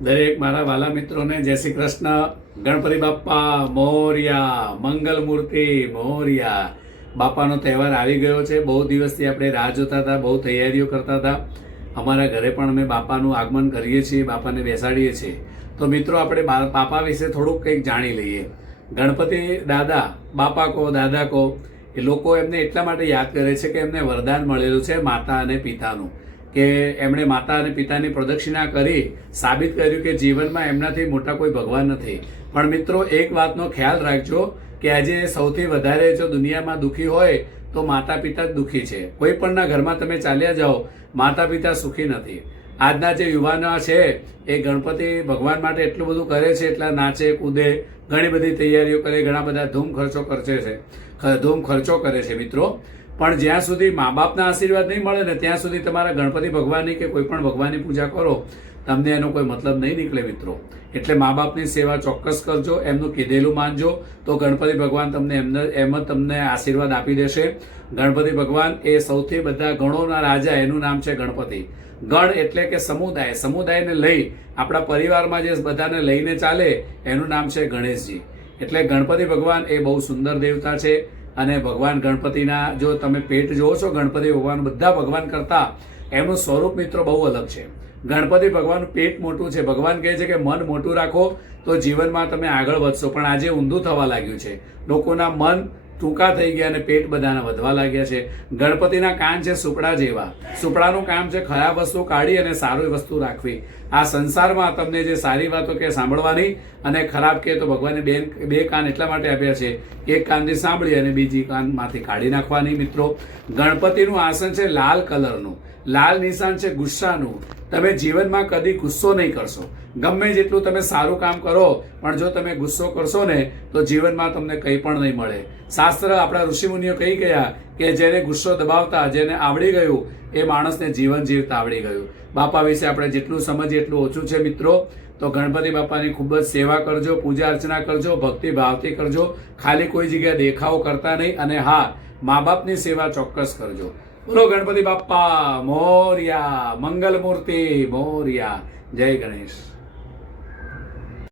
દરેક મારા વાલા મિત્રોને જય શ્રી કૃષ્ણ. ગણપતિ બાપ્પા મોર્યા, મંગલ મૂર્તિ મોર્યા. બાપાનો તહેવાર આવી ગયો છે. બહુ દિવસથી આપણે રાહ જોતા હતા, બહુ તૈયારીઓ કરતા હતા. અમારા ઘરે પણ અમે બાપાનું આગમન કરીએ છીએ, બાપાને બેસાડીએ છીએ. તો મિત્રો, આપણે બાપા વિશે થોડુંક કંઈક જાણી લઈએ. ગણપતિ દાદા, બાપા કહો, દાદા કહો, એ લોકો એમને એટલા માટે યાદ કરે છે કે એમને વરદાન મળેલું છે માતા અને પિતાનું, કે એમણે માતા અને પિતાની પ્રદક્ષિણા કરી સાબિત કર્યું કે જીવનમાં એમનાથી મોટા કોઈ ભગવાન નથી. પણ મિત્રો, એક વાતનો ખ્યાલ રાખજો કે આજે સૌથી વધારે જો દુનિયામાં દુઃખી હોય તો માતા પિતા જ દુઃખી છે. કોઈ પણના ઘરમાં તમે ચાલ્યા જાઓ, માતા પિતા સુખી નથી. આજના જે યુવાનો છે એ ગણપતિ ભગવાન માટે એટલું બધું કરે છે, એટલા નાચે કૂદે, ઘણી બધી તૈયારીઓ કરે, ઘણા બધા ધૂમ ખર્ચો કરે છે મિત્રો. પણ જ્યાં સુધી મા બાપના આશીર્વાદ નહીં મળે ને ત્યાં સુધી તમારા ગણપતિ ભગવાનની કે કોઈ પણ ભગવાનની પૂજા કરો, તમને એનો કોઈ મતલબ નહીં નીકળે મિત્રો. એટલે મા બાપની સેવા ચોક્કસ કરજો, એમનું કીધેલું માનજો, તો ગણપતિ ભગવાન તમને એમ જ તમને આશીર્વાદ આપી દેશે. ગણપતિ ભગવાન એ સૌથી બધા ગણોના રાજા, એનું નામ છે ગણપતિ. ગણ એટલે કે સમુદાય, સમુદાયને લઈ આપણા પરિવારમાં જે બધાને લઈને ચાલે એનું નામ છે ગણેશજી. એટલે ગણપતિ ભગવાન એ બહુ સુંદર દેવતા છે. અને ભગવાન ગણપતિના જો તમે પેટ જોવો છો, ગણપતિ ભગવાન બધા ભગવાન કરતા એમનું સ્વરૂપ મિત્રો બહુ અલગ છે. ગણપતિ ભગવાનનું પેટ મોટું છે. ભગવાન કહે છે કે મન મોટું રાખો તો જીવનમાં તમે આગળ વધશો, પણ આજે ઊંધું થવા લાગ્યું છે. લોકોના મન ટૂંકા થઈ ગયા અને પેટ બધાના વધવા લાગ્યા છે. ગણપતિના કાન છે સુપડા જેવા. સુપડાનું કામ છે ખરાબ વસ્તુ કાઢી અને સારી વસ્તુ રાખવી. આ સંસારમાં તમને જે સારી વાતો કે સાંભળવાની અને ખરાબ કે તો ભગવાને બે કાન એટલા માટે આપ્યા છે, એક કાનથી સાંભળી અને બીજી કાનમાંથી કાઢી નાખવાની. મિત્રો, ગણપતિનું આસન છે લાલ કલરનું. લાલ નિશાન છે ગુસ્સાનું. તમે જીવનમાં કદી ગુસ્સો નહીં કરશો. ગમે જેટલું તમે સારું કામ કરો, પણ જો તમે ગુસ્સો કરશો ને તો જીવનમાં તમને કંઈ પણ નહીં મળે. શાસ્ત્ર, આપણા ઋષિમુનિઓ કહી ગયા કે જેને ગુસ્સો દબાવતા, જેને આવડી ગયું, એ માણસને જીવન જીવતા આવડી ગયું. બાપા વિશે આપણે જેટલું સમજીએ એટલું ઓછું છે મિત્રો. તો ગણપતિ બાપાની ખૂબ જ સેવા કરજો, પૂજા અર્ચના કરજો, ભક્તિ ભાવથી કરજો. ખાલી કોઈ જગ્યાએ દેખાવો કરતા નહીં. અને હા, મા બાપની સેવા ચોક્કસ કરજો. બોલો ગણપતિ બાપ્પા મોર્યા, મંગલ મૂર્તિ મોર્યા. જય ગણેશ.